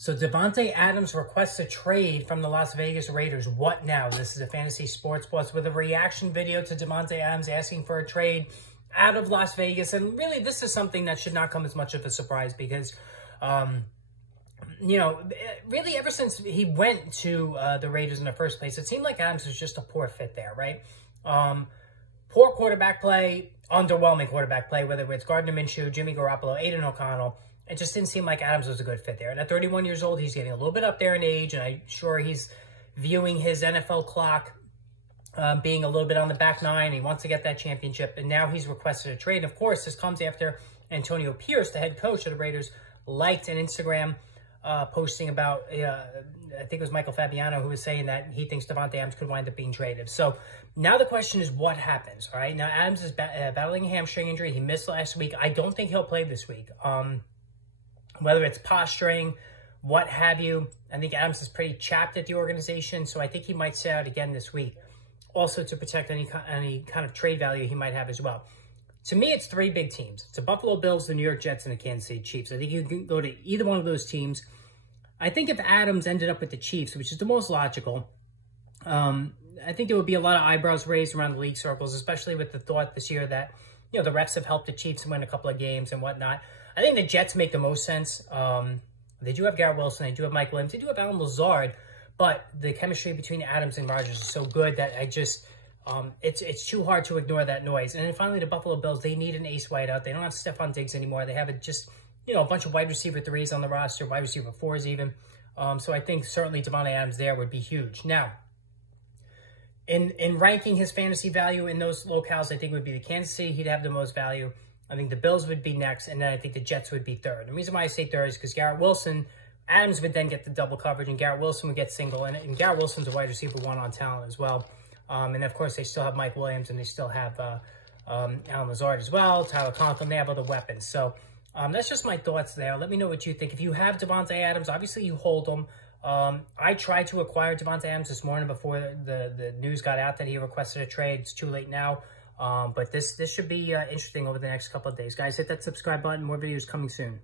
So Davante Adams requests a trade from the Las Vegas Raiders. What now? This is a Fantasy Sports Plus with a reaction video to Davante Adams asking for a trade out of Las Vegas. And really, this is something that should not come as much of a surprise because, you know, really ever since he went to the Raiders in the first place, it seemed like Adams was just a poor fit there, right? Poor quarterback play, underwhelming quarterback play, whether it's Gardner Minshew, Jimmy Garoppolo, Aiden O'Connell. It just didn't seem like Adams was a good fit there. And at 31 years old, he's getting a little bit up there in age, and I'm sure he's viewing his NFL clock being a little bit on the back nine. He wants to get that championship, and now he's requested a trade. Of course, this comes after Antonio Pierce, the head coach of the Raiders, liked an Instagram posting about, I think it was Michael Fabiano, who was saying that he thinks Davante Adams could wind up being traded. So now the question is what happens, all right? Now, Adams is battling a hamstring injury. He missed last week. I don't think he'll play this week. Whether it's posturing, what have you. I think Adams is pretty chapped at the organization, so I think he might sit out again this week. Also to protect any kind of trade value he might have as well. To me, it's three big teams. It's the Buffalo Bills, the New York Jets, and the Kansas City Chiefs. I think you can go to either one of those teams. I think if Adams ended up with the Chiefs, which is the most logical, I think there would be a lot of eyebrows raised around the league circles, especially with the thought this year that, you know, the refs have helped the Chiefs win a couple of games and whatnot. I think the Jets make the most sense. They do have Garrett Wilson. They do have Mike Williams. They do have Allen Lazard. But the chemistry between Adams and Rodgers is so good that I just, it's too hard to ignore that noise. And then finally, the Buffalo Bills, they need an ace wideout. They don't have Stephon Diggs anymore. They have just, you know, a bunch of wide receiver threes on the roster, wide receiver fours even. So I think certainly Davante Adams there would be huge. Now, in ranking his fantasy value in those locales, I think it would be the Kansas City. He'd have the most value. I think the Bills would be next, and then I think the Jets would be third. The reason why I say third is because Garrett Wilson, Adams would then get the double coverage, and Garrett Wilson would get single, and Garrett Wilson's a wide receiver one on talent as well. And, of course, they still have Mike Williams, and they still have Allen Lazard as well, Tyler Conklin. They have other weapons. So that's just my thoughts there. Let me know what you think. If you have Davante Adams, obviously you hold him. I tried to acquire Davante Adams this morning before the news got out that he requested a trade. It's too late now. But this should be interesting over the next couple of days. Guys, hit that subscribe button. More videos coming soon.